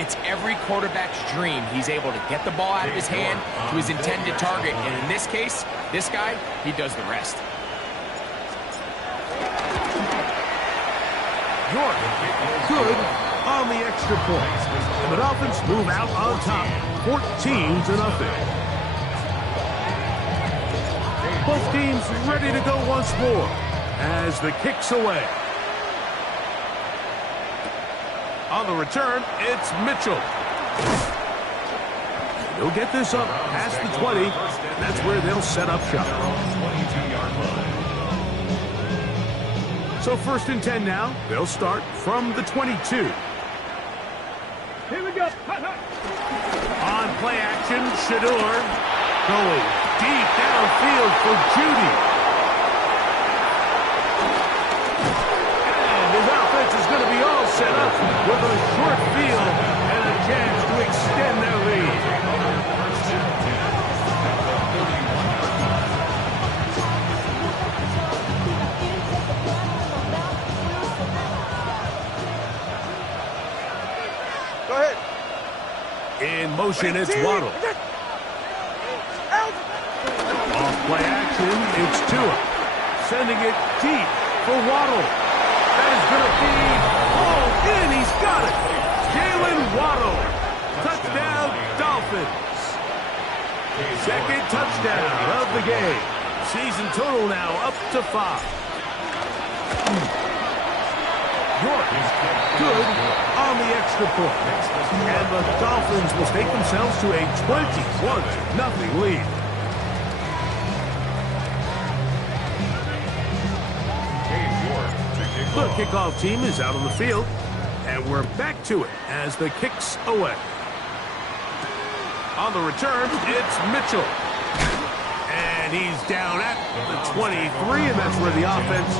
It's every quarterback's dream. He's able to get the ball out of his hand to his intended target. And in this case, this guy, he does the rest. York, good on the extra point. And the Dolphins move out on top, 14-0. Both teams ready to go once more as the kick's away. On the return, it's Mitchell. He'll get this up past the 20. That's where they'll set up shop. So 1st and 10 now. They'll start from the 22. Here we go. On play action, Shador going deep downfield for Judy. And his offense is going to be all set up with a short field and a chance to extend their lead. Go ahead. In motion, it's Waddle. Off play action, it's Tua. Sending it deep for Waddle. That is going to be hauled in. He's got it. Jalen Waddle. Touchdown, Dolphins. Second touchdown of the game. Season total now up to 5. York is good on the extra point. And the Dolphins will take themselves to a 21-0 lead. The kickoff team is out on the field, and we're back to it as the kick's away. On the return, it's Mitchell. And he's down at the 23, and that's where the offense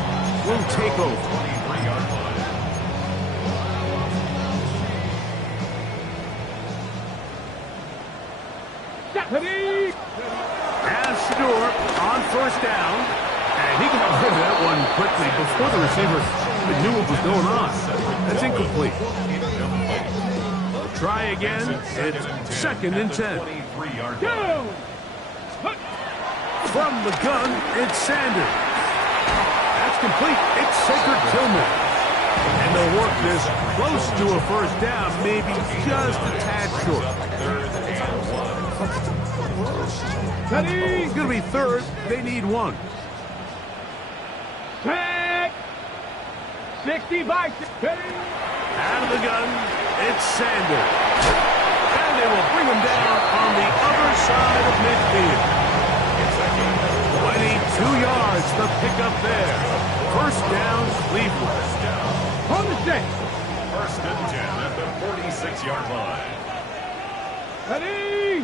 will take over. As Shador on 1st down, and he got rid of that one quickly before the receiver knew what was going on. That's incomplete. Try again. It's 2nd and 10. From the gun, it's Sanders. That's complete. It's Sacred Tillman. And they'll work this close to a 1st down, maybe just a tad short. It's going to be 3rd. They need 1. Tag. 60 by 60. Out of the gun, it's Sanders. And they will bring him down on the other side of midfield. 22 yards, the pickup there. 1st down, Cleveland. On the set. 1st and 10 at the 46-yard line. Ready.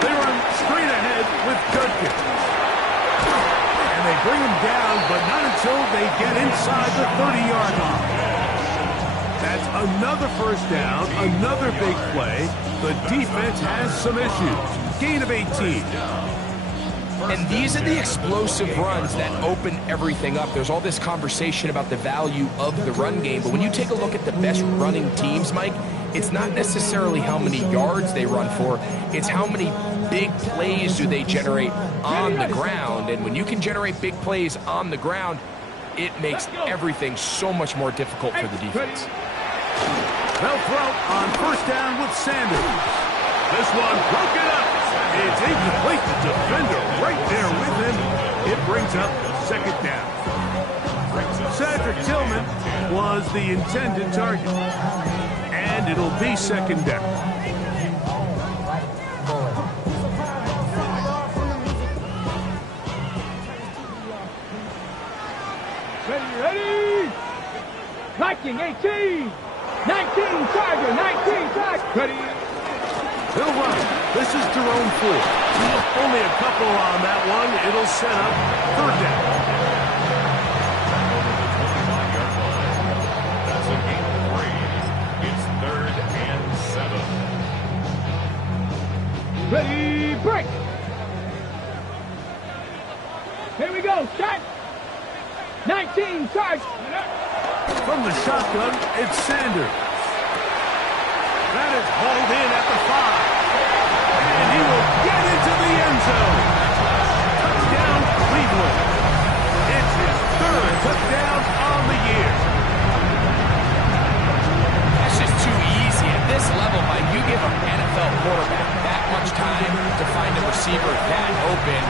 They run straight ahead with Judkins. And they bring him down, but not until they get inside the 30-yard line. That's another 1st down, another big play. The defense has some issues. Gain of 18. And these are the explosive runs that open everything up. There's all this conversation about the value of the run game, but when you take a look at the best running teams, Mike, it's not necessarily how many yards they run for, it's how many big plays do they generate on the ground. And when you can generate big plays on the ground, it makes everything so much more difficult for the defense. They'll throw on 1st down with Sanders. This one broken up. It's incomplete. The defender right there with him. It brings up 2nd down. Cedric Tillman was the intended target. And it'll be 2nd down. Ready. Viking 18. 19 Tiger. 19 Tiger. Ready. He'll run. This is Jerome Ford. Only a couple on that one. It'll set up 3rd down. That's a gain of 3. It's 3rd and 7. Ready, break. Here we go, shot. 19 charge. From the shotgun, it's Sanders. NFL quarterback that much time to find a receiver that open,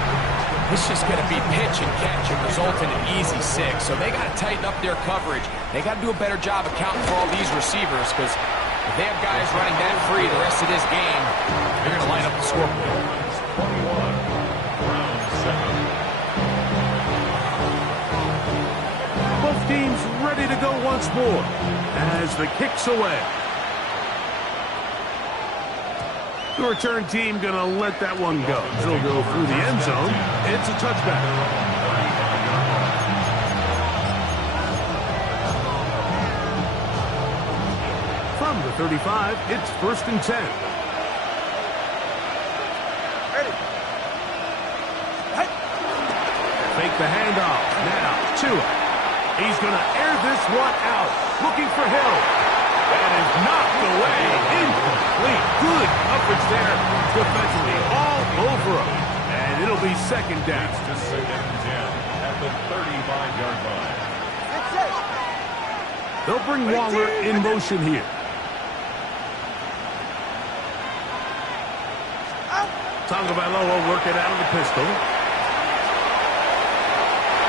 it's just going to be pitch and catch and result in an easy 6. So they got to tighten up their coverage. They got to do a better job accounting for all these receivers, because if they have guys running that free the rest of this game, they're going to light up the scoreboard. 21, round 7. Both teams ready to go once more as the kick's away. The return team going to let that one go. It'll go through the end zone. It's a touchback. From the 35, it's 1st and 10. Ready. Fake the handoff. Now, Tua. He's going to air this one out. Looking for help. That is knocked away. Incomplete. Good coverage there. Defensively all over him. And it'll be 2nd down. To 2nd and 10 at the 35-yard line. They'll bring Waller in motion here. Tagovailoa working out of the pistol.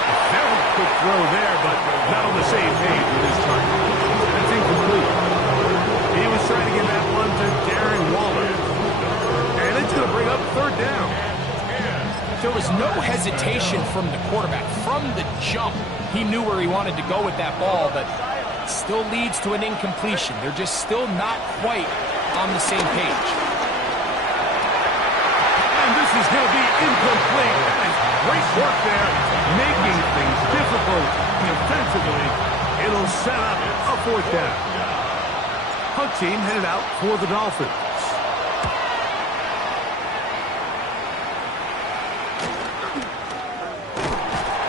A very quick throw there, but not on the same page with his target. That's incomplete. He was trying to get that one to Darren Waller. And it's going to bring up 3rd down. There was no hesitation from the quarterback. From the jump, he knew where he wanted to go with that ball, but it still leads to an incompletion. They're just still not quite on the same page. And this is going to be incomplete. That is great work there, making things difficult defensively. It'll set up a 4th down. Hunt team headed out for the Dolphins.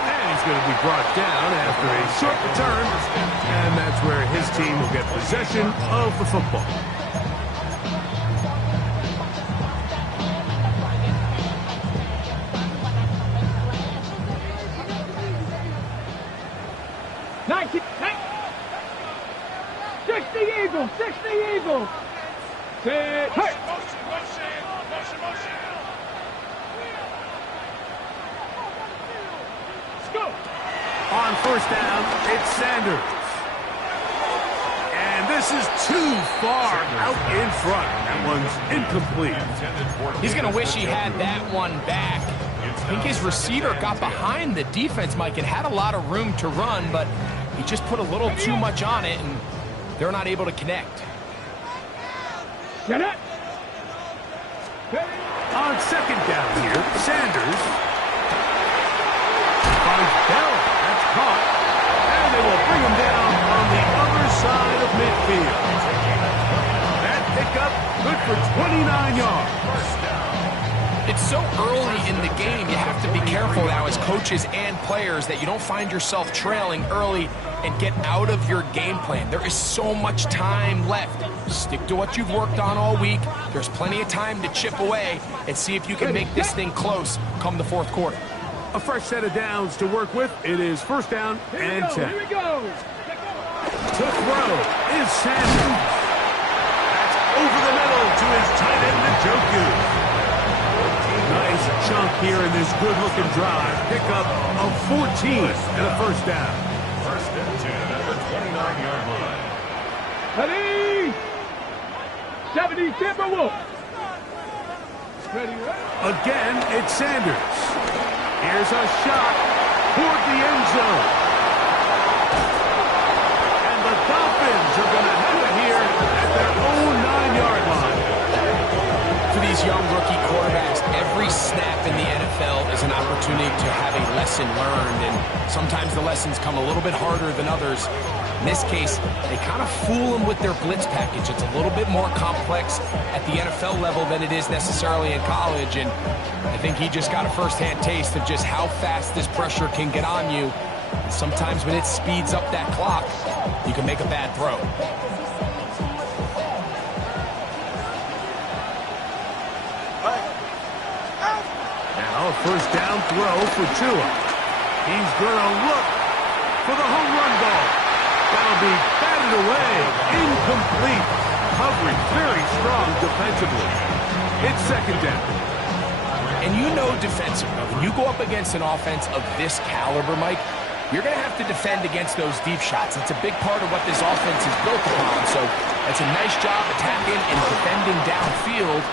And he's going to be brought down after a short return. And that's where his team will get possession of the football. Six the Eagles. Set. Hey. Let's go. On 1st down, it's Sanders. And this is too far out in front. That one's incomplete. He's going to wish he had that one back. I think his receiver got behind the defense, Mike, and had a lot of room to run, but he just put a little too much on it, and they're not able to connect. Get it. On 2nd down here, Sanders finds Bell. That's caught. And they will bring him down on the other side of midfield. That pickup good for 29 yards. It's so early in the game, you have to be careful now as coaches and players that you don't find yourself trailing early and get out of your game plan. There is so much time left. Stick to what you've worked on all week. There's plenty of time to chip away and see if you can make this thing close come the 4th quarter. A fresh set of downs to work with. It is 1st down and 10. Here we go. To throw is Sanders. That's over the middle to his tight end, Njoku. Nice chunk here in this good-looking drive. Pick up of 14 and a 1st down. 1st and 10 at the 29-yard line. Ready. 70 Timberwolves. Ready. Again, it's Sanders. Here's a shot toward the end zone. And the Dolphins are going to have it here at their own 9-yard line. For these young rookie quarterbacks, every snap in the NFL is an opportunity to have a lesson learned, and sometimes the lessons come a little bit harder than others. In this case, they kind of fool them with their blitz package. It's a little bit more complex at the NFL level than it is necessarily in college, and I think he just got a first-hand taste of just how fast this pressure can get on you. And sometimes when it speeds up that clock, you can make a bad throw. Now a 1st down throw for Tua. He's going to look for the home run ball. That'll be batted away. Incomplete. covering very strong defensively. It's second down. And you know defensively, when you go up against an offense of this caliber, Mike, you're going to have to defend against those deep shots. It's a big part of what this offense is built upon. So that's a nice job attacking and defending downfield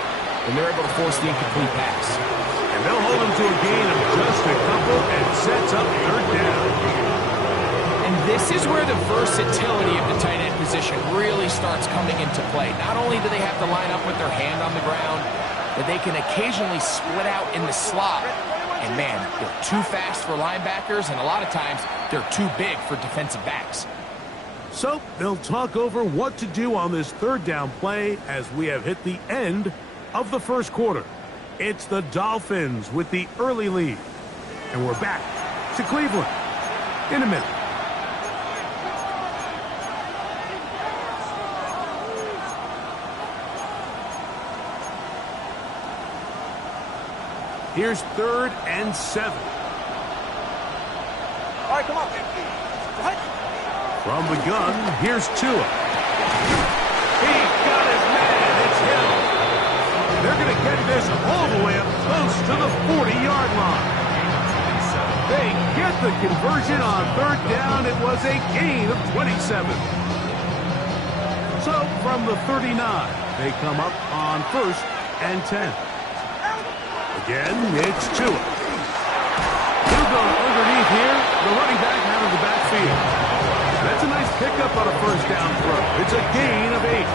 when they're able to force the incomplete pass. And they'll hold him to a gain of just a couple and sets up third down. And this is where the versatility of the tight end position really starts coming into play. Not only do they have to line up with their hand on the ground, but they can occasionally split out in the slot. And man, they're too fast for linebackers, and a lot of times they're too big for defensive backs. So they'll talk over what to do on this third down play as we have hit the end of the first quarter. It's the Dolphins with the early lead. And we're back to Cleveland in a minute. Here's 3rd and 7. All right, come on. From the gun, here's Tua. He got his man. It's him. They're going to get this all the way up close to the 40-yard line. They get the conversion on 3rd down. It was a gain of 27. So from the 39, they come up on 1st and 10. Again, it's Tua. He'll go underneath here. The running back out of the backfield. That's a nice pickup on a first down throw. It's a gain of 8.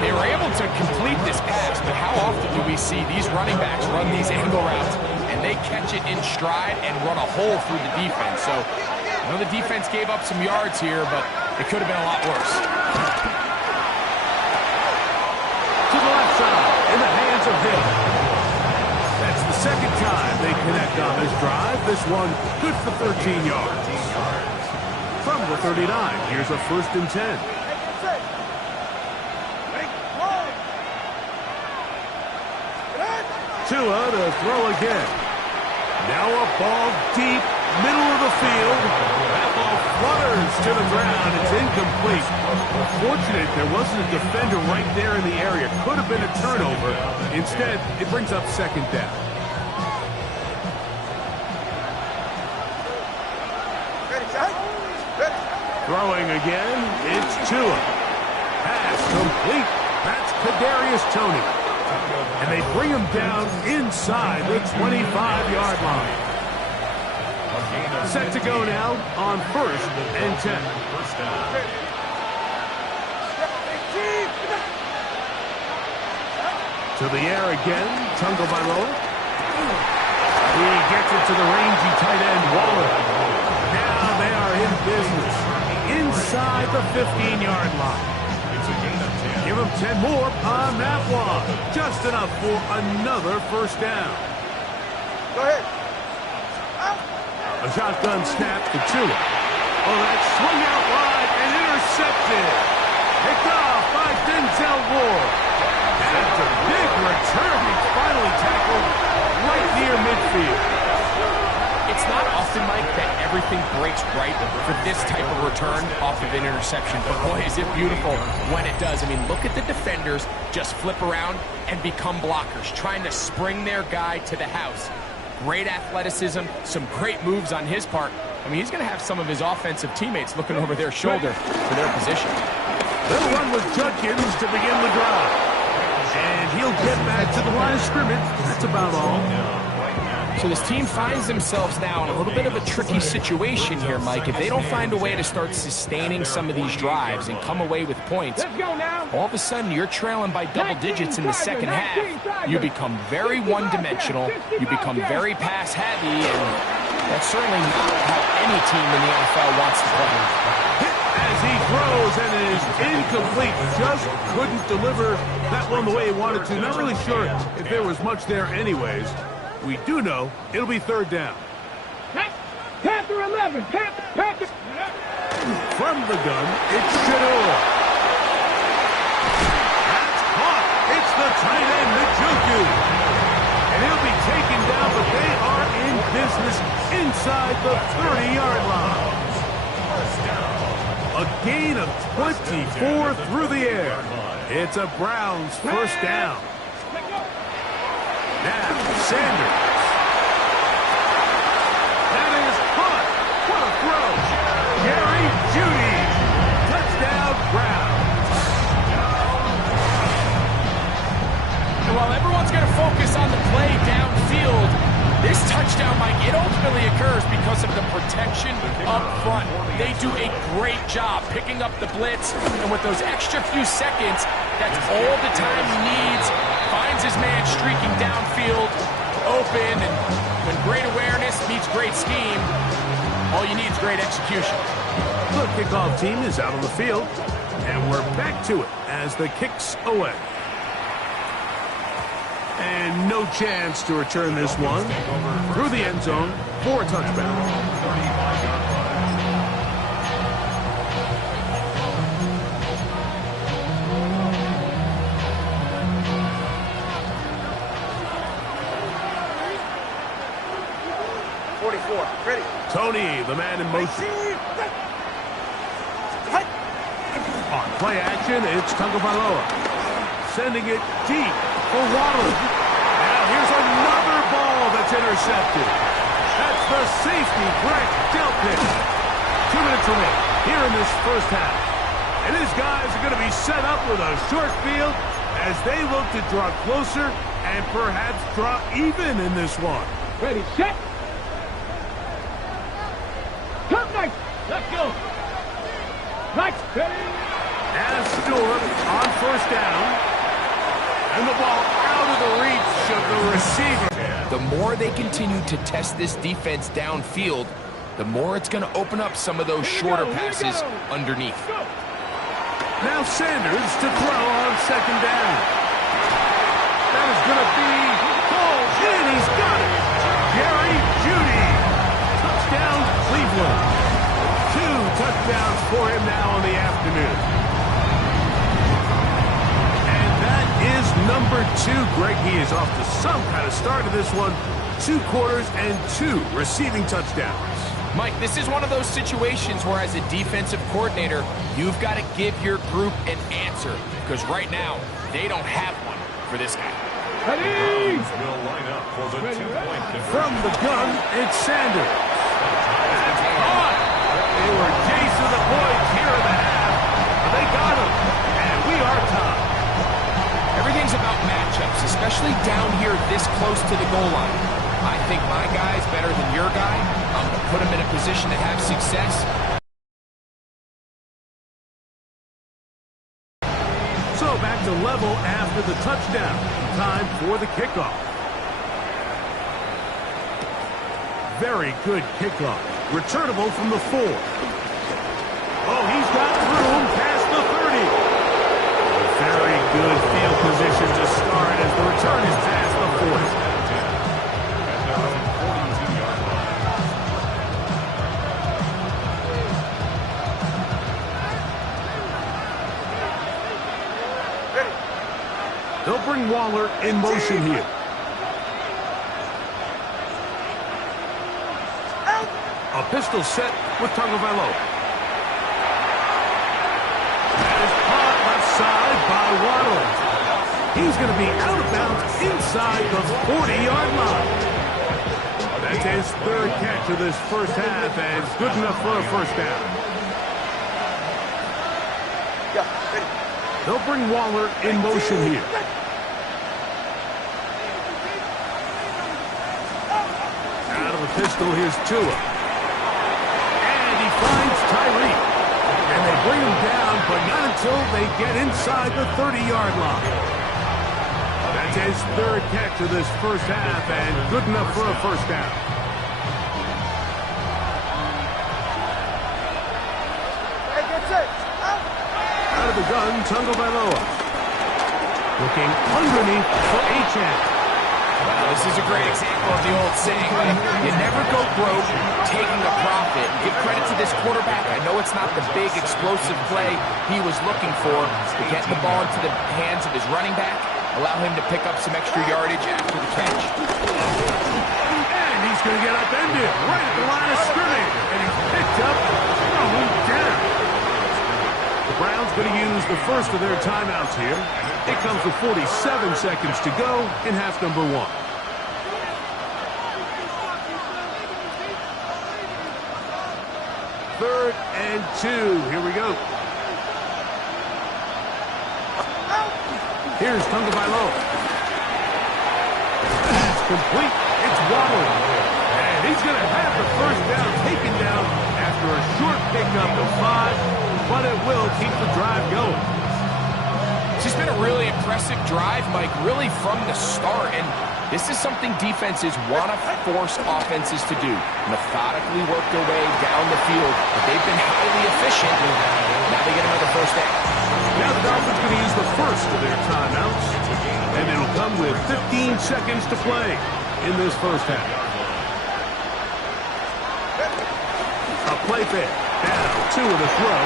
They were able to complete this pass, but how often do we see these running backs run these angle routes and they catch it in stride and run a hole through the defense? So I know the defense gave up some yards here, but it could have been a lot worse. To the left side, in the hands of Hill. That's the second time they connect on this drive. This one good for 13 yards. From the 39, here's a 1st and 10. Tua to throw again. Now a ball deep, middle of the field. That ball flutters to the ground. It's incomplete. Fortunate there wasn't a defender right there in the area. Could have been a turnover. Instead, it brings up 2nd down. Throwing again, it's Tua. Pass complete. That's Kadarius Toney. And they bring him down inside the 25-yard line. Set to go now on 1st and 10. To the air again, Tagovailoa. He gets it to the rangy tight end, Waller. Now they are in business inside the 15-yard line. Give him 10 more on that one. Just enough for another first down. Go ahead. A shotgun snap to Tua. Oh, that swung out wide and intercepted. Picked off by Denzel Ward. And it's a big return. He's finally tackled right near midfield. It's not often, Mike, that everything breaks right for this type of return off of an interception. But boy, is it beautiful when it does. I mean, look at the defenders just flip around and become blockers, trying to spring their guy to the house. Great athleticism, some great moves on his part. I mean, he's going to have some of his offensive teammates looking over their shoulder for their position. They'll run with Judkins to begin the drive. And he'll get back to the line of scrimmage. That's about all. So this team finds themselves now in a little bit of a tricky situation here, Mike. If they don't find a way to start sustaining some of these drives and come away with points, all of a sudden you're trailing by double digits in the second half. You become very one-dimensional. You become very pass-heavy, and that's certainly not how any team in the NFL wants to play. As he throws and it is incomplete. Just couldn't deliver that one the way he wanted to. Not really sure if there was much there anyways. We do know it'll be 3rd down. Panther 11. Panther. From the gun, it's Shador. That's caught. It's the tight end, Njoku. And he'll be taken down, but they are in business inside the 30-yard line. A gain of 24 through the air. It's a Browns first down. Now, Sanders. That is caught. What a throw. Gary Judy. Touchdown, Browns. And while everyone's going to focus on the play downfield, this touchdown, Mike, it ultimately occurs because of the protection up front. They do a great job picking up the blitz, and with those extra few seconds, that's all the time he needs. Finds his man streaking downfield, open, and when great awareness meets great scheme, all you need is great execution. The kickoff team is out on the field, and we're back to it as the kick's away. And no chance to return this one through the end zone for a touchback. 44, ready. Tony, the man in motion. On play action, it's Tagovailoa. Sending it deep for Waddle. Now here's another ball that's intercepted. That's the safety, Greg Delpit. 2 minutes remaining here in this first half. And his guys are going to be set up with a short field as they look to draw closer and perhaps draw even in this one. Ready, set. Come next. Let's go. Next. Ready. As Stewart on first down. And the ball out of the reach of the receiver. The more they continue to test this defense downfield, the more it's going to open up some of those shorter passes underneath. Now Sanders to throw on second down. That is going to be pulled in. He's got it. Gary Judy. Touchdown, Cleveland. 2 touchdowns for him now in the afternoon. And that is number 2. Greg, he is off to some kind of start to this one. 2 quarters and 2 receiving touchdowns. Mike, this is one of those situations where as a defensive coordinator, you've got to give your group an answer. Because right now, they don't have one for this guy. Ready. Will line up for the 2-point conversion. From the gun, it's Sanders. That's caught. They were chasing the points here in the half, but they got him, and we are tied. Everything's about matchups, especially down here this close to the goal line. I think my guy's better than your guy. I'm going to put him in a position to have success. So back to level after the touchdown. Time for the kickoff. Very good kickoff. Returnable from the 4. Oh, he's got room past the 30. Very good field position to start as the return is past the 40. They'll bring Waller in motion here. A pistol set with Tagovailoa. That is caught left side by Waddle. He's going to be out of bounds inside the 40-yard line. That's his 3rd catch of this first half, and good enough for a first down. They'll bring Waller in motion here. Out of the pistol, here's Tua. And he finds Tyreek. And they bring him down, but not until they get inside the 30-yard line. That's his 3rd catch of this first half, and good enough for a first down. Out of the gun, Tagovailoa. Looking underneath for Achane. Well, this is a great example of the old saying, right? You never go broke taking a profit. Give credit to this quarterback. I know it's not the big explosive play he was looking for, but getting the ball into the hands of his running back, allow him to pick up some extra yardage after the catch. And he's going to get upended right at the line of scrimmage. And he's picked up, thrown down. Browns going to use the first of their timeouts here. It comes with 47 seconds to go in half number 1. Third and 2. Here we go. Here's Tagovailoa. That's complete. It's Waddle. And he's going to have the first down taken down after a short pickup of 5, but it will keep the drive going. It's just been a really impressive drive, Mike, really from the start. And this is something defenses want to force offenses to do. Methodically work their way down the field. But they've been highly efficient. Now they get another first down. Now the Dolphins going to use the first of their timeouts. And it'll come with 15 seconds to play in this first half. A play fake. Down 2 of the throw.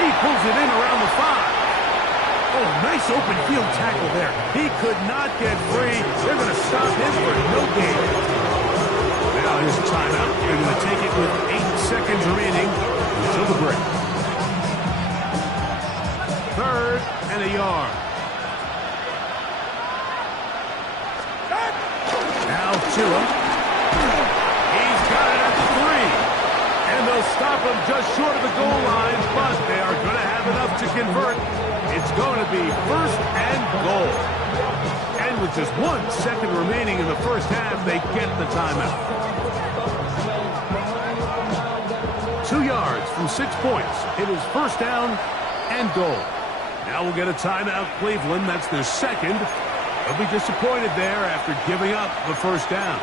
He pulls it in around the 5. Oh, nice open field tackle there. He could not get free. They're going to stop him for no gain. Now here's a timeout. They're going to take it with 8 seconds remaining until the break. Third and a yard. Now Tua. He's got it at the 3. And they'll stop him just short of the goal line, but they are going to have enough to convert. It's going to be first and goal. And with just 1 second remaining in the first half, they get the timeout. 2 yards from 6 points. It is first down and goal. Now we'll get a timeout, Cleveland. That's their second. They'll be disappointed there after giving up the first down.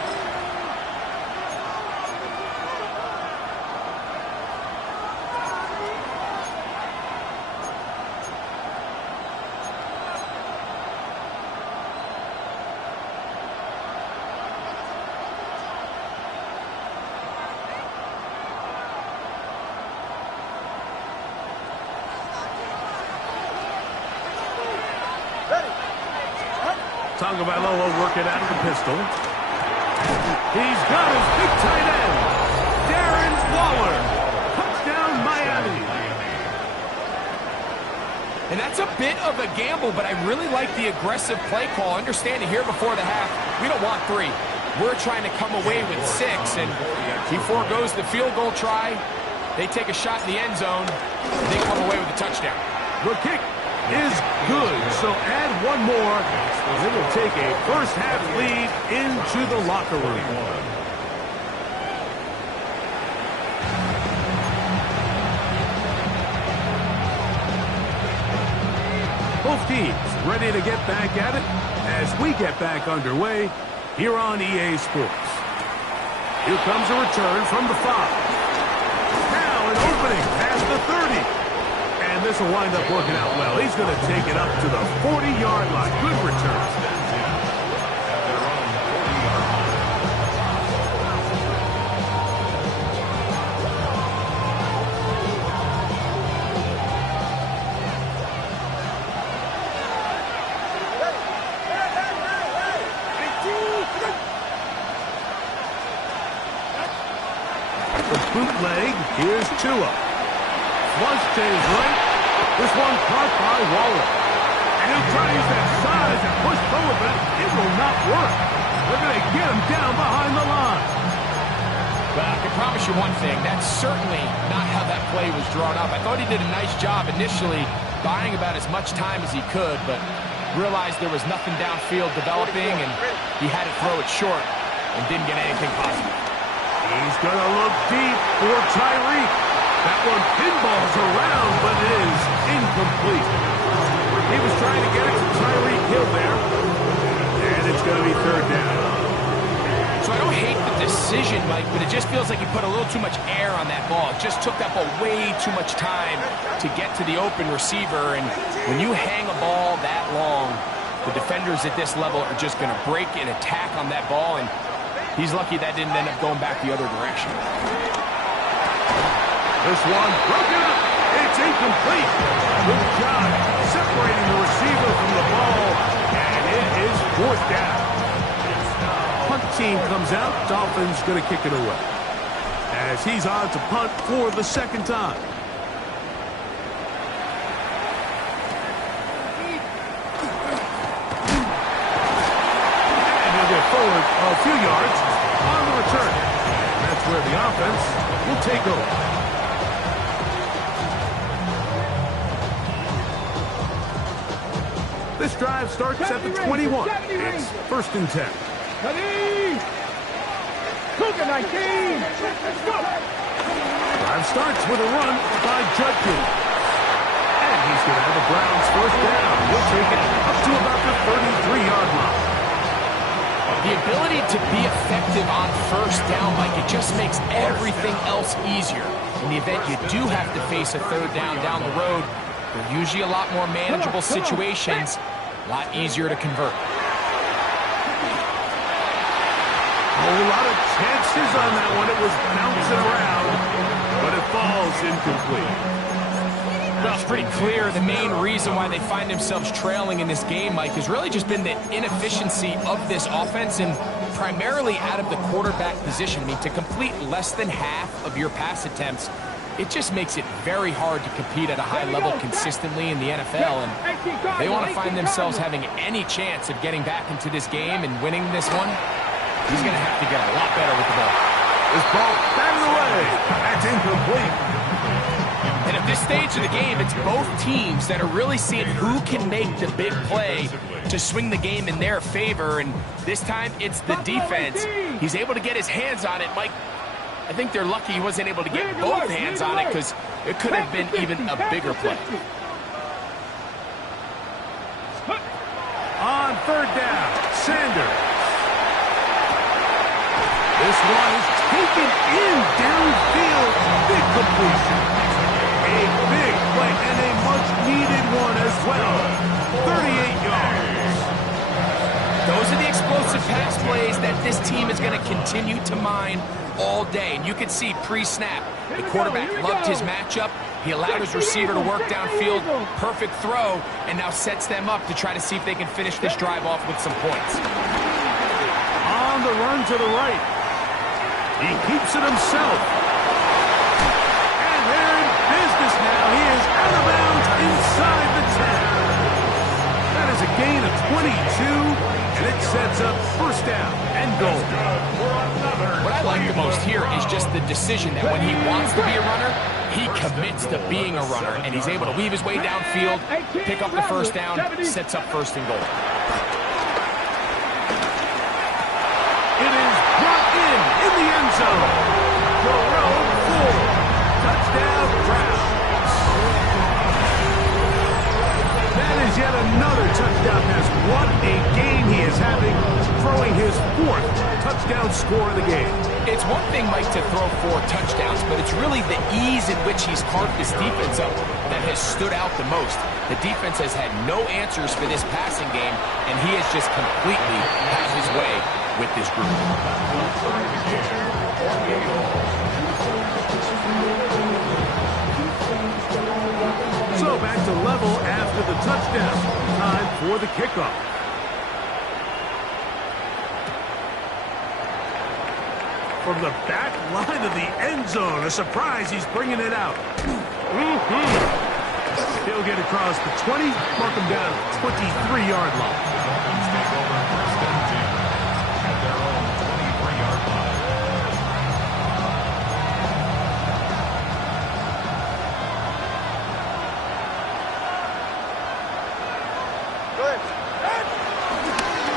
Tagovailoa working out of the pistol. He's got his big tight end, Darren Waller. Touchdown, Miami. And that's a bit of a gamble, but I really like the aggressive play call. Understanding here before the half, we don't want 3. We're trying to come away with 6, and he forgoes the field goal try. They take a shot in the end zone, and they come away with a touchdown. The kick is good, so add 1 more. They will take a first half lead into the locker room. Both teams ready to get back at it as we get back underway here on EA Sports. Here comes a return from the 5. Now an opening past the 30. And this will wind up working out well. He's going to take it up to the 40-yard line. Good return. The bootleg. Here's Tua. Flush to his right. This one caught by Waller. And he'll try to use that size and push forward, but it will not work. They're going to get him down behind the line. But I can promise you one thing. That's certainly not how that play was drawn up. I thought he did a nice job initially buying about as much time as he could, but realized there was nothing downfield developing, and he had to throw it short and didn't get anything positive. He's going to look deep for Tyreek. That one pinballs around, but it is incomplete. He was trying to get it to Tyreek Hill there. And it's going to be third down. So I don't hate the decision, Mike, but it just feels like he put a little too much air on that ball. It just took up way too much time to get to the open receiver. And when you hang a ball that long, the defenders at this level are just going to break and attack on that ball. And he's lucky that didn't end up going back the other direction. This one broken up. It's incomplete. Good job separating the receiver from the ball. And it is fourth down. Punt team comes out. Dolphins going to kick it away. As he's on to punt for the second time. yards on the return. That's where the offense will take over. This drive starts at the 21. It's 1st and 10. Ready? Cougar 19. Let's go. Drive starts with a run by Judkins. And he's going to have the Browns 1st down. He'll take it up to about the 33-yard line. The ability to be effective on 1st down, Mike, it just makes everything else easier. In the event you do have to face a 3rd down the road, they're usually a lot more manageable situations, a lot easier to convert. A whole lot of chances on that one. It was bouncing around, but it falls incomplete. Well, it's pretty clear the main reason why they find themselves trailing in this game, Mike, has really just been the inefficiency of this offense and primarily out of the quarterback position. I mean, to complete less than half of your pass attempts, it just makes it very hard to compete at a high level consistently in the NFL. And they want to find themselves having any chance of getting back into this game and winning this one. He's going to have to get a lot better with the ball. This ball batted away. That's incomplete. And at this stage of the game, it's both teams that are really seeing who can make the big play to swing the game in their favor. And this time, it's the defense. He's able to get his hands on it. Mike, I think they're lucky he wasn't able to get both hands on it because it could have been even a bigger play. On 3rd down, Sanders. This one is taken in downfield. Big completion. A big play and a much-needed one as well. 38 yards. Those are the explosive pass plays that this team is going to continue to mine all day. And you can see pre-snap, the quarterback loved his matchup. He allowed his receiver to work downfield. Perfect throw, and now sets them up to try to see if they can finish this drive off with some points. On the run to the right. He keeps it himself. And they're in business now. He is out of bounds inside the 10. That is a gain of 22, and it sets up 1st down and goal. What I like the most here is just the decision that when he wants to be a runner, he commits to being a runner, and he's able to weave his way downfield, pick up the 1st down, sets up 1st and goal. It is brought in the end zone. Burrow full. Touchdown, Browns. That is yet another touchdown pass. What a game he is having, throwing his 4th touchdown score of the game. It's one thing, Mike, to throw 4 touchdowns, but it's really the ease in which he's carved this defense up that has stood out the most. The defense has had no answers for this passing game, and he has just completely had his way with this group. So back to level after the touchdown. Time for the kickoff. From the back line of the end zone, a surprise, he's bringing it out. He'll get across the 20, mark him down at the 23-yard line. Take over 1st and 10 at their own 23-yard line.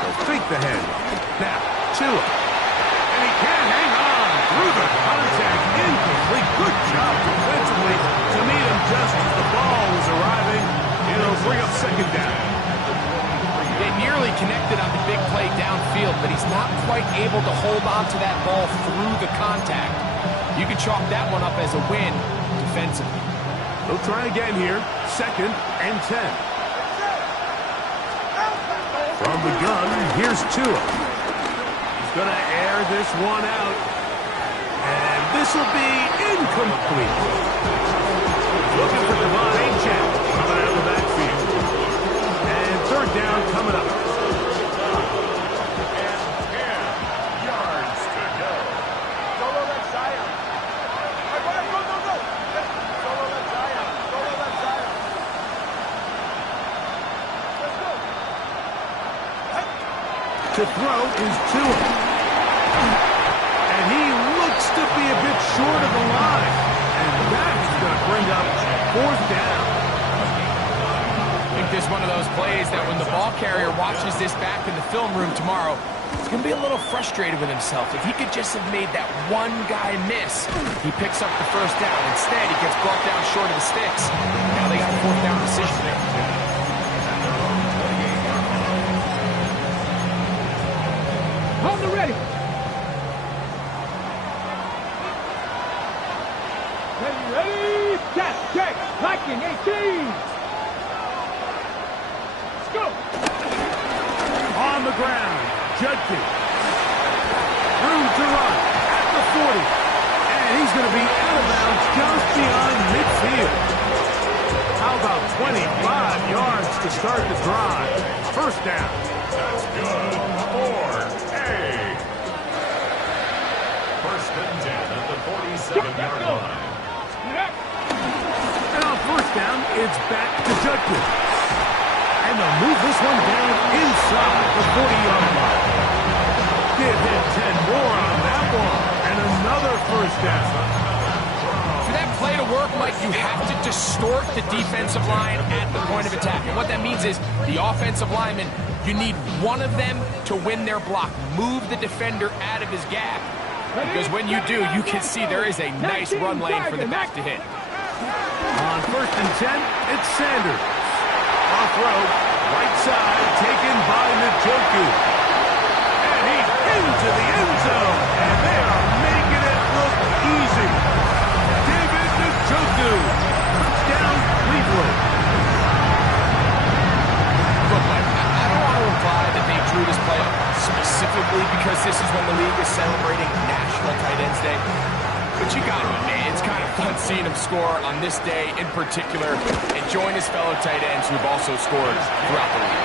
He'll fake the head. Now, Tua. And he can't hang on through the contact. Incomplete. Good job defensively to meet him just as the ball was arriving. It'll bring up 2nd down. They nearly connected on the big play downfield, but he's not quite able to hold on to that ball through the contact. You can chalk that one up as a win defensively. They'll try again here. 2nd and 10. From the gun, here's Tua. He's going to air this one out. And this will be incomplete. Looking for Devon Achane coming out of the backfield. And 3rd down coming up. And 10 yards to go. Solo left side. Go. Solo left side. Let's go. To throw is Tua. And he looks to be a bit short of the line. And that's going to bring up fourth down. I think this is one of those plays that when the ball carrier watches this back in the film room tomorrow, he's going to be a little frustrated with himself. If he could just have made that one guy miss, he picks up the first down. Instead, he gets brought down short of the sticks. Now they got a fourth down decision to make. On the ready. Ready, set, check, Viking 18. Let's go. On the ground, Judkins. Room to run at the 40. And he's going to be out of bounds just beyond midfield. How about 25 yards to start the drive? First down. That's good for A. First and 10 at the 47-yard line. And on first down, it's back to Judkins. And they'll move this one down inside the 40-yard line. Give him 10 more on that one. And another first down. For that play to work, Mike, you have to distort the defensive line at the point of attack. And what that means is the offensive lineman, you need one of them to win their block. Move the defender out of his gap. Because when you do, you can see there is a nice run lane for the back to hit. On first and 10, it's Sanders. Off road, right side, taken by Njoku. And he's into the end zone. And they are making it look easy. David Njoku. Touchdown, Cleveland. Look, Mike, I don't want to imply that they drew this play up specifically because this is when the league is celebrating National Tight Ends Day. But you got to admit, it's kind of fun seeing him score on this day in particular and join his fellow tight ends who've also scored throughout the league.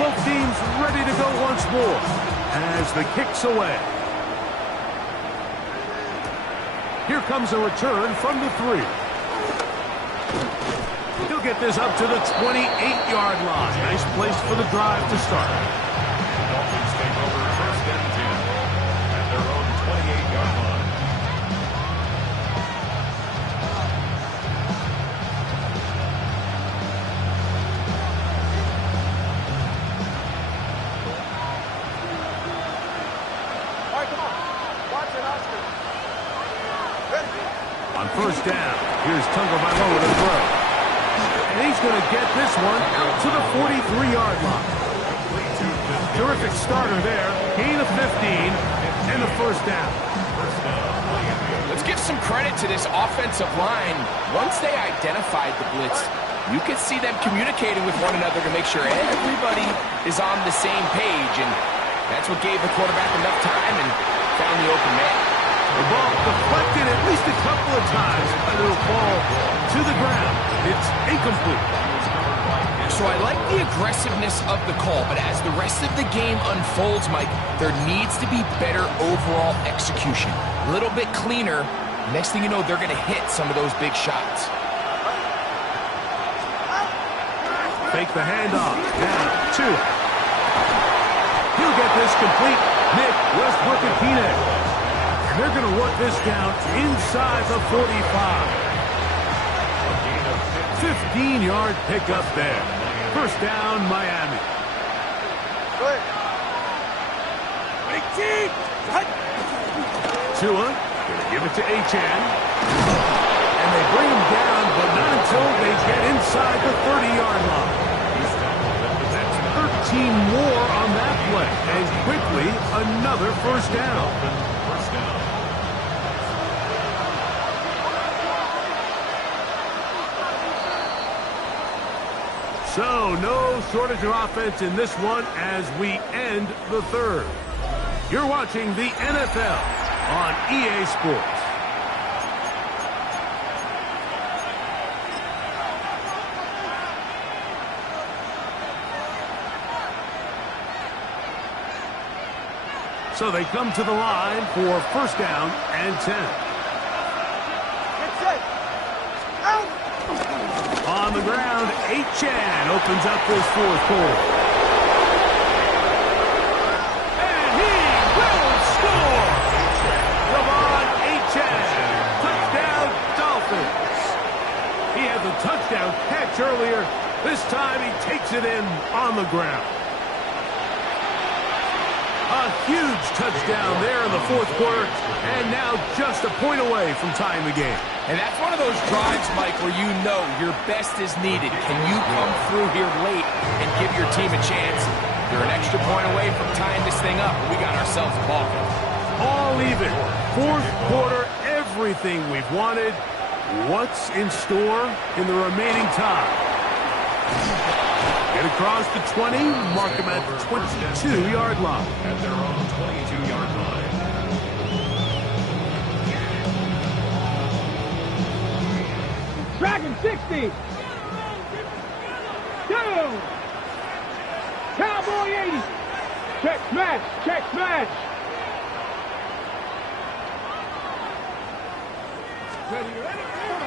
Both teams ready to go once more as the kick's away. Here comes a return from the 3. He'll get this up to the 28-yard line. Nice place for the drive to start. The Dolphins take over first and 10 at their own 28-yard line. All right, come on. Watch it, Oscar. On first down, here's Tagovailoa to throw. And he's going to get this one out to the 43-yard line. Terrific starter there. Gain of 15 and the first down. Let's give some credit to this offensive line. Once they identified the blitz, you could see them communicating with one another to make sure everybody is on the same page. And that's what gave the quarterback enough time and found the open man. The ball deflected at least a couple of times, but it'll fall to the ground. It's incomplete. So I like the aggressiveness of the call, but as the rest of the game unfolds, Mike, there needs to be better overall execution. A little bit cleaner. Next thing you know, they're going to hit some of those big shots. Fake the handoff. Now, 2. He'll get this complete. Nick Westbrook-Akine. And they're going to work this down inside the 45. 15-yard pickup there. First down, Miami. Good. 18. Tua, going to give it to Achane. And they bring him down, but not until they get inside the 30-yard line. That's 13 more on that play. And quickly, another first down. So, no shortage of offense in this one as we end the third. You're watching the NFL on EA Sports. So they come to the line for first down and 10. Get set. On the ground, Achan opens up this fourth quarter. And he will score! Ravon Achan, touchdown Dolphins. He had the touchdown catch earlier. This time he takes it in on the ground. A huge touchdown there in the fourth quarter, and now just a point away from tying the game. And that's one of those drives, Mike, where you know your best is needed. Can you come through here late and give your team a chance? You're an extra point away from tying this thing up. We got ourselves a ball game. All even. Fourth quarter, everything we've wanted. What's in store in the remaining time? Get across the 20, mark them at the 22-yard line. At their own 22-yard line. Dragon 60. Down. Cowboy 80. Check smash. Check smash.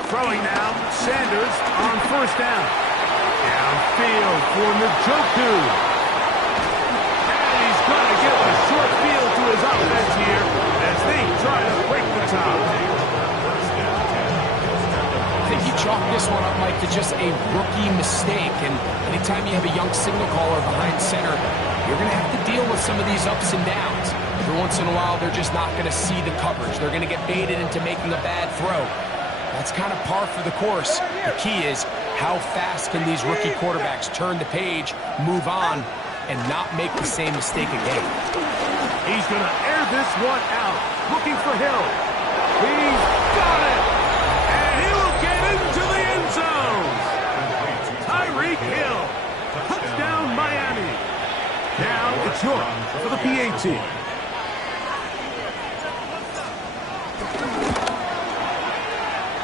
Throwing now, Sanders on first down. Downfield for Njoku. And he's going to give a short field to his offense here as they try to break the top. I think you chalk this one up, Mike, to just a rookie mistake. And anytime you have a young signal caller behind center, you're going to have to deal with some of these ups and downs. Every once in a while, they're just not going to see the coverage. They're going to get baited into making a bad throw. That's kind of par for the course. The key is how fast can these rookie quarterbacks turn the page, move on, and not make the same mistake again. He's going to air this one out, looking for Hill. He's got it! And he'll get into the end zone! Tyreek Hill, touchdown Miami. Now it's York for the PAT.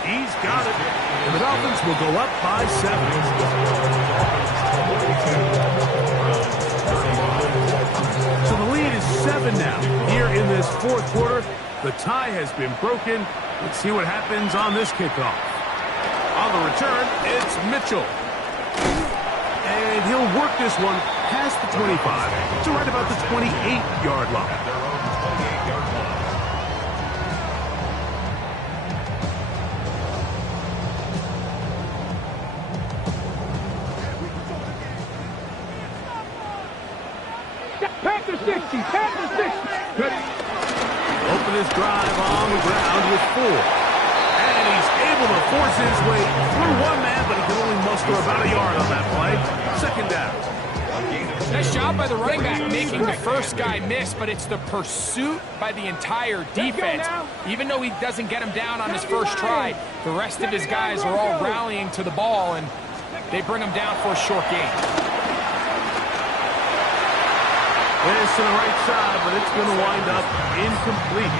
He's got it. And the Dolphins will go up by 7. So the lead is 7 now. Here in this fourth quarter, the tie has been broken. Let's see what happens on this kickoff. On the return, it's Mitchell. And he'll work this one past the 25 to right about the 28-yard line. At their own 28-yard line. Panther 60. Panther 60. Open his drive on the ground with 4. And he's able to force his way through one man, but he can only muster about a yard on that play. Second down. Nice job by the running back making the first guy miss, but it's the pursuit by the entire defense. Even though he doesn't get him down on his first try, the rest of his guys are all rallying to the ball, and they bring him down for a short gain. This to the right side, but it's going to wind up incomplete.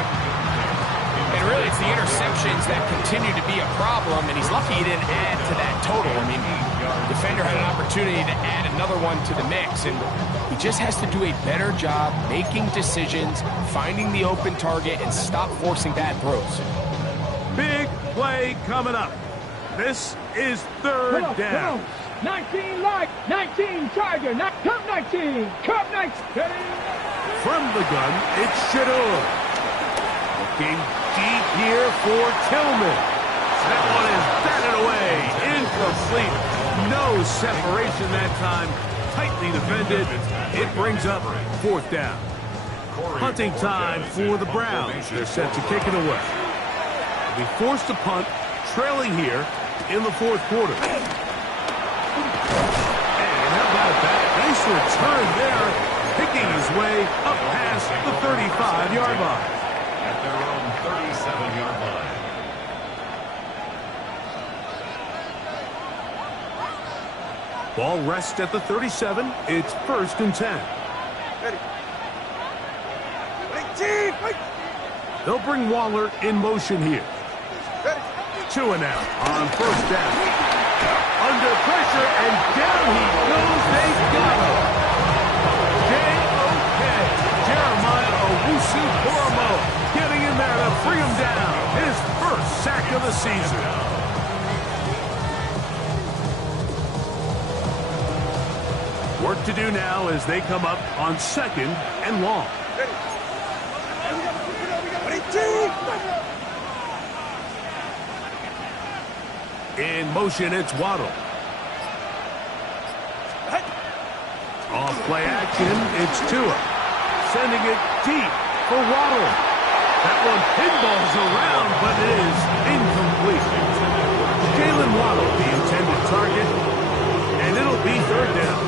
And really, it's the interceptions that continue to be a problem, and he's lucky he didn't add to that total. I mean, the defender had an opportunity to add another one to the mix, and he just has to do a better job making decisions, finding the open target, and stop forcing bad throws. Big play coming up. This is third down. 19 light, 19 Charger, Cup 19, Cup 19. From the gun, it's Shador. Looking deep here for Tillman. That one is batted away, incomplete. No separation that time, tightly defended. It brings up fourth down. Punting time for the Browns. They're set to kick it away. They'll be forced to punt, trailing here in the fourth quarter. Nice return there, picking his way up past the 35-yard line. At their own 37-yard line. Ball rests at the 37. It's 1st and 10. Ready. 18. They'll bring Waller in motion here. Ready. 2 and out on first down. Under pressure, and down he goes. They got him. J.O.K. Jeremiah Owusu-Koromo getting in there to bring him down. His first sack of the season. Work to do now as they come up on 2nd and long. In motion, it's Waddle. Off play action, it's Tua. Sending it deep for Waddle. That one pinballs around, but it is incomplete. Jalen Waddle, the intended target, and it'll be 3rd down.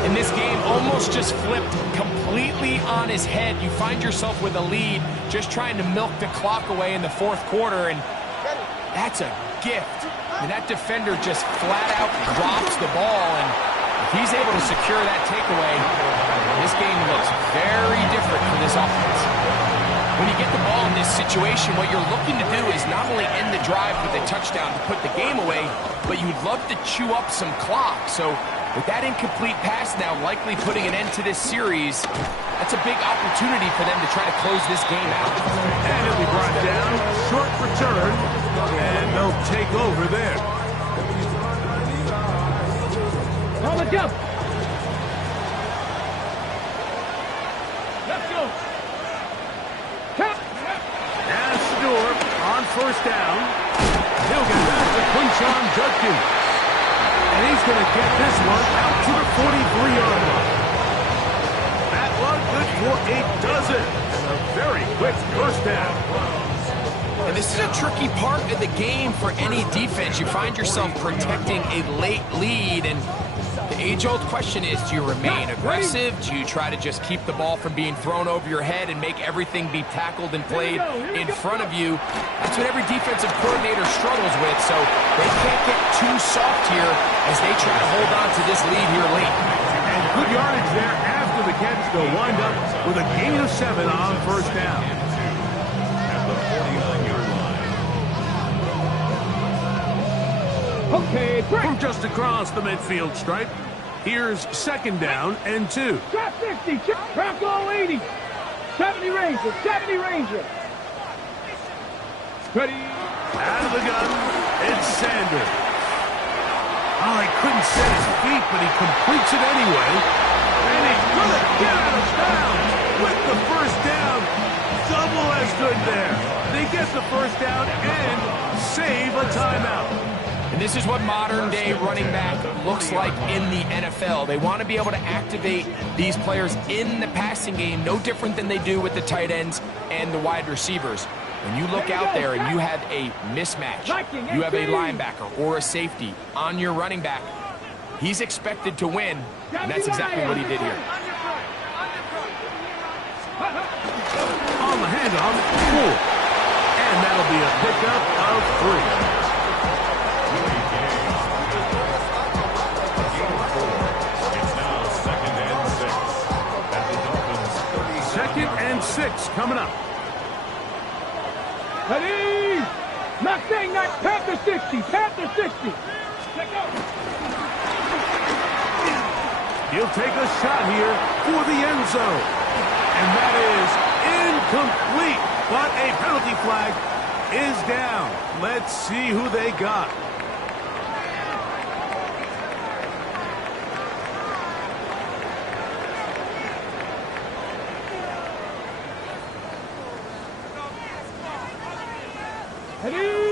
And this game almost just flipped completely on his head. You find yourself with a lead, just trying to milk the clock away in the 4th quarter, and that's a gift. I mean, that defender just flat out drops the ball, and if he's able to secure that takeaway, this game looks very different for this offense. When you get the ball in this situation, what you're looking to do is not only end the drive with a touchdown to put the game away, but you'd love to chew up some clock. So with that incomplete pass now likely putting an end to this series, that's a big opportunity for them to try to close this game out. And it'll be brought down, short return, and they'll take over there. Call the jump. Let's go. And Stewart on 1st down. He'll get back to Quinshon Judkins. And he's going to get this one out to the 43-yard line. That one good for a dozen. And a very quick 1st down. And this is a tricky part of the game for any defense. You find yourself protecting a late lead, and the age-old question is, do you remain aggressive? Do you try to just keep the ball from being thrown over your head and make everything be tackled and played in front of you? That's what every defensive coordinator struggles with, so they can't get too soft here as they try to hold on to this lead here late. And good yardage there after the catch. They'll wind up with a gain of 7 on 1st down. At the 49-yard line. Okay, break. From just across the midfield stripe, here's 2nd down and 2. Drop 60. Drop goal 80. 70 Ranger. 70 Ranger. Ready. Out of the gun, it's Sanders. Oh, he couldn't set his feet, but he completes it anyway. And he's going to get out of bounds with the 1st down. Double as good there. They get the 1st down and save a timeout. And this is what modern-day running back looks like in the NFL. They want to be able to activate these players in the passing game, no different than they do with the tight ends and the wide receivers. When you look out there and you have a mismatch, you have a linebacker or a safety on your running back, he's expected to win, and that's exactly what he did here. On the handoff, 4. And that'll be a pickup of 3. And 6 coming up. Ready. Not saying that. Panther 60. Panther 60. Let go. He'll take a shot here for the end zone. And that is incomplete. But a penalty flag is down. Let's see who they got.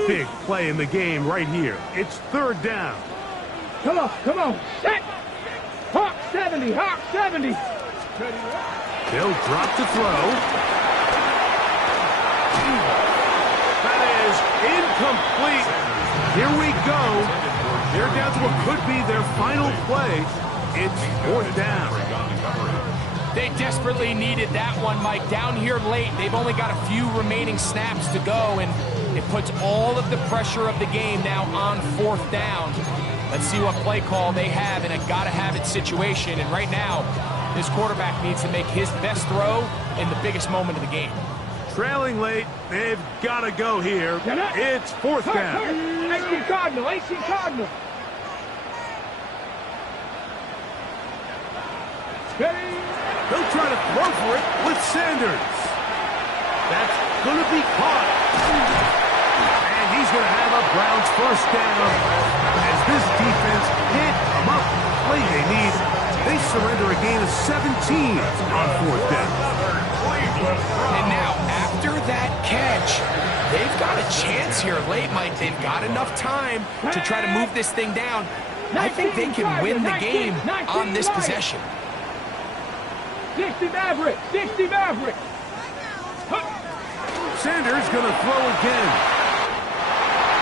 Big play in the game right here. It's 3rd down. Come on, come on. Set. Hawk 70, Hawk 70. They'll drop to throw. That is incomplete. Here we go. They're down to what could be their final play. It's 4th down. They desperately needed that one, Mike. Down here late, they've only got a few remaining snaps to go, and it puts all of the pressure of the game now on 4th down. Let's see what play call they have in a gotta-have-it situation. And right now, this quarterback needs to make his best throw in the biggest moment of the game. Trailing late, they've got to go here. It's 4th down. AC Cardinal, AC Cardinal. Ready. They'll try to throw for it with Sanders. That's going to be caught. And he's going to have a Browns 1st down as this defense can't come up with the play they need to They surrender a gain of 17 on 4th down. And now, after that catch, they've got a chance here late, Mike. They've got enough time to try to move this thing down. I think they can win the game on this possession. 60 Maverick, 60 Maverick. Sanders going to throw again.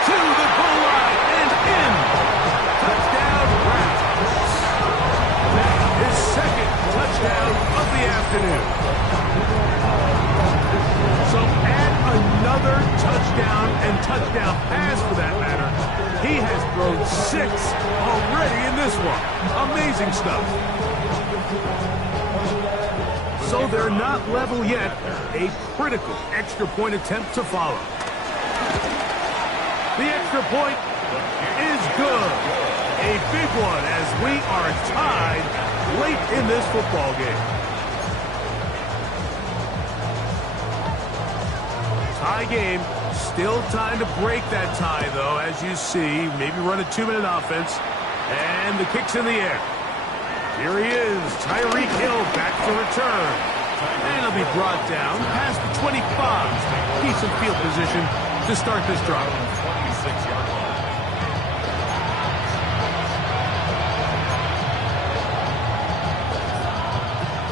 To the goal line and in. Touchdown, Browns. His second touchdown of the afternoon. So add another touchdown and touchdown pass for that matter. He has thrown 6 already in this one. Amazing stuff. So they're not level yet. A critical extra point attempt to follow. The extra point is good. A big one as we are tied late in this football game. Tie game. Still time to break that tie, though, as you see. Maybe run a 2-minute offense. And the kick's in the air. Here he is, Tyreek Hill back to return. And he'll be brought down past the 25. Decent field position to start this drive. 26-yard line.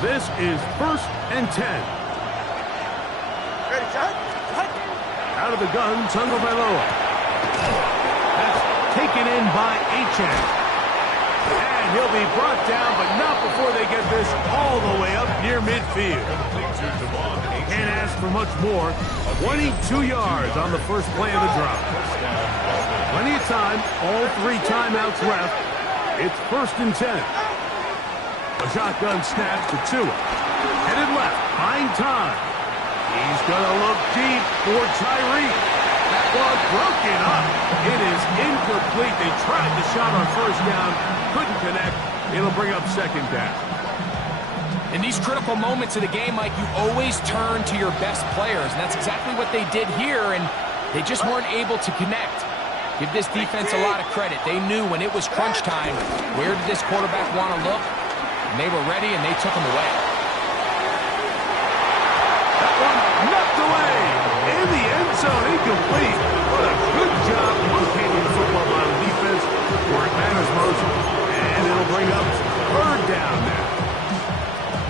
This is 1st and 10. Ready, shot. Out of the gun, Tagovailoa. That's taken in by Achane. And he'll be brought down, but not before they get this all the way up near midfield. Can't ask for much more. 22 yards on the first play of the drive. Plenty of time. All 3 timeouts left. It's 1st and 10. A shotgun snap to Tua. Headed left. Buying time. He's going to look deep for Tyreek. That one broken up. It is incomplete. They tried the shot on 1st down. Couldn't connect. It'll bring up 2nd down. In these critical moments of the game, Mike, you always turn to your best players, and that's exactly what they did here, and they just weren't able to connect. Give this defense a lot of credit. They knew when it was crunch time, where did this quarterback want to look, and they were ready, and they took him away. That one knocked away. In the end zone, incomplete. What a good job locating the football on defense where it matters most. And it'll bring up 3rd down now.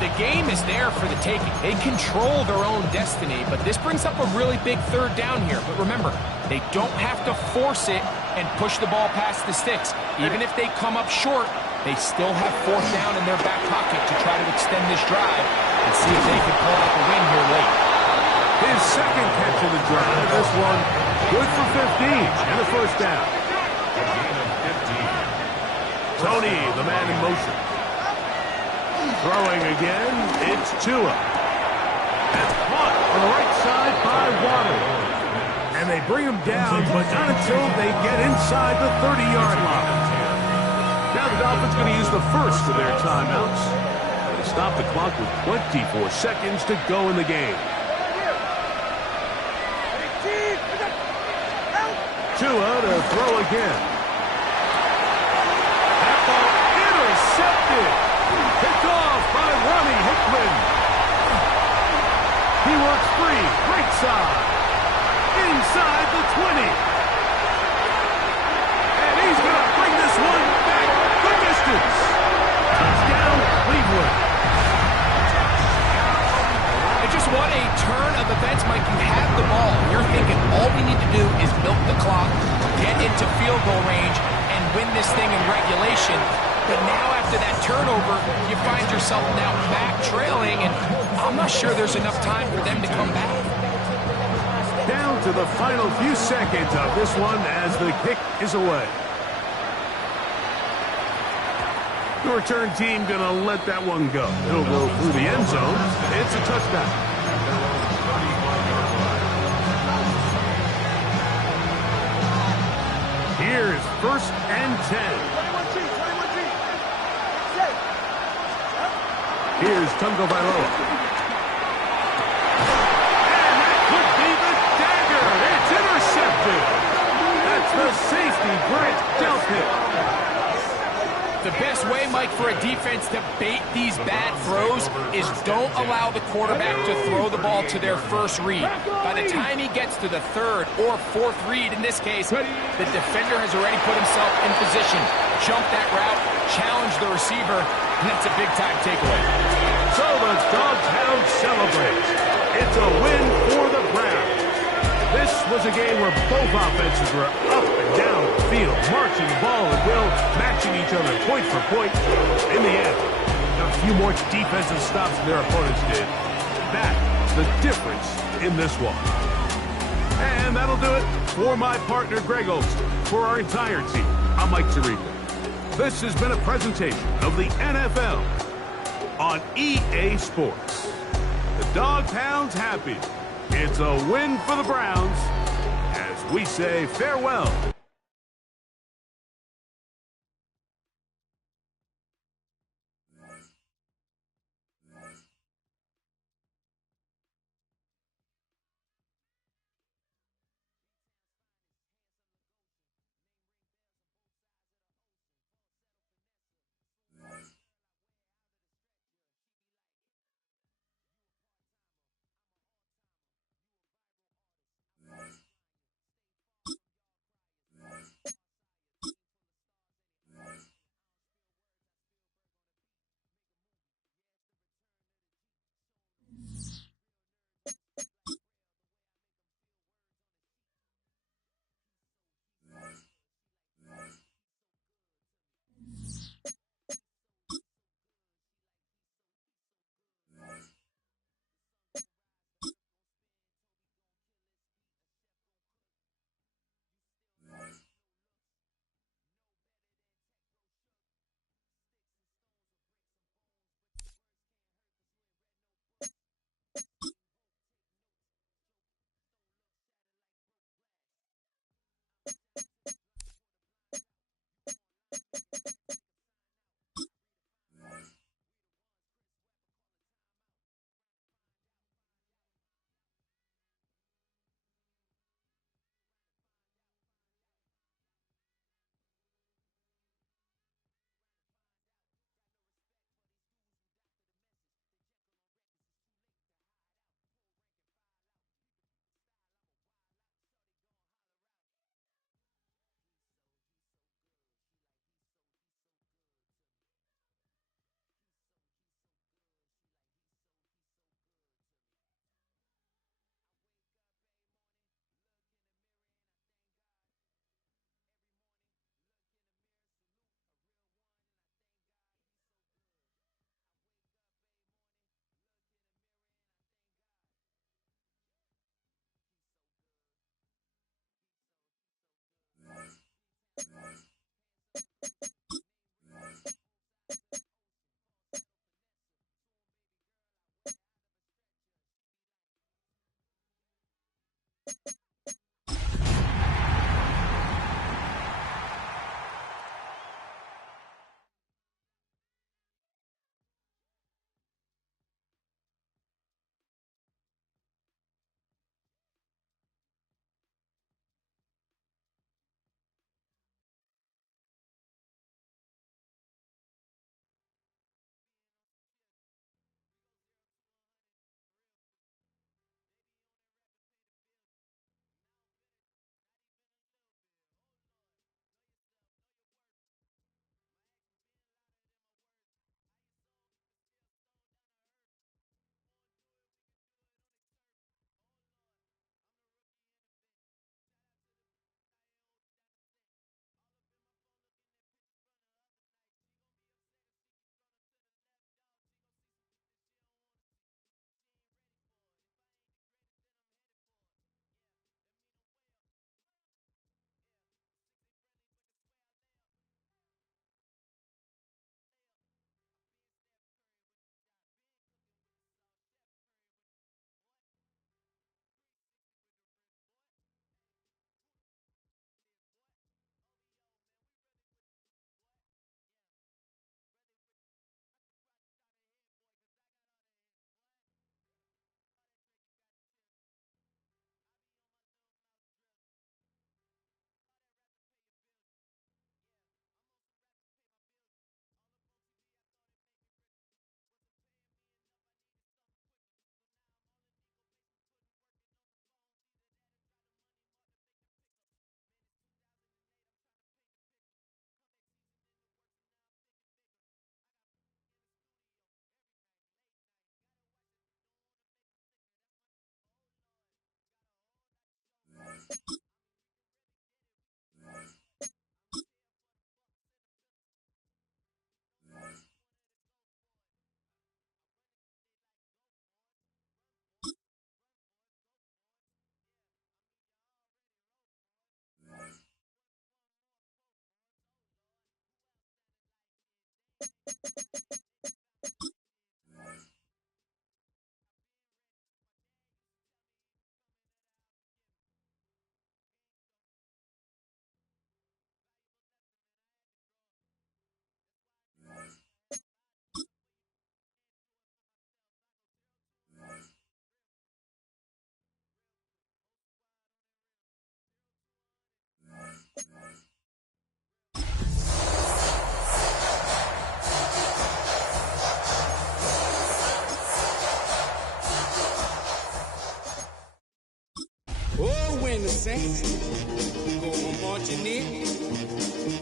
The game is there for the taking. They control their own destiny, but this brings up a really big 3rd down here. But remember, they don't have to force it and push the ball past the sticks. Even if they come up short, they still have 4th down in their back pocket to try to extend this drive and see if they can pull out the win here late. His 2nd catch of the drive. This one good for 15 and a 1st down. Tony, the man in motion. Throwing again, it's Tua. That's caught on the right side by Waddle. And they bring him down, but not until they get inside the 30-yard line. Now the Dolphins going to use the first of their timeouts. They stop the clock with 24 seconds to go in the game. Tua to throw again. That ball intercepted. Picked off by Ronnie Hickman. He works free, right side. Inside the 20. And he's going to bring this one back the distance. Touchdown, Cleveland. And just what a turn of events, Mike. You have the ball. You're thinking all we need to do is milk the clock, get into field goal range, and win this thing in regulation. But now after that turnover, you find yourself now back trailing, and I'm not sure there's enough time for them to come back. Down to the final few seconds of this one as the kick is away. The return team going to let that one go. It'll go through the end zone. It's a touchdown. Here's 1st and 10. Here's Tagovailoa. And that could be the dagger. It's intercepted. That's the safety, Grant Delpit. The best way, Mike, for a defense to bait these bad throws is don't allow the quarterback to throw the ball to their first read. By the time he gets to the third or fourth read, in this case, the defender has already put himself in position, jump that route, challenge the receiver, and that's a big-time takeaway. So the Dogtown celebrates. It's a win for the Browns. This was a game where both offenses were up and down the field, marching the ball at will, matching each other point for point. In the end, a few more defensive stops than their opponents did. That's the difference in this one. And that'll do it for my partner, Greg Olson. For our entire team, I'm Mike Tirico. This has been a presentation of the NFL on EA Sports. The Dogtown's happy. It's a win for the Browns as we say farewell. Oh, when the saints go marching in.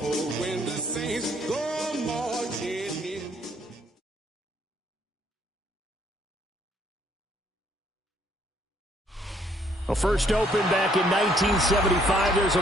Oh, when the saints go marching in. Well, first opened back in 1975. There's a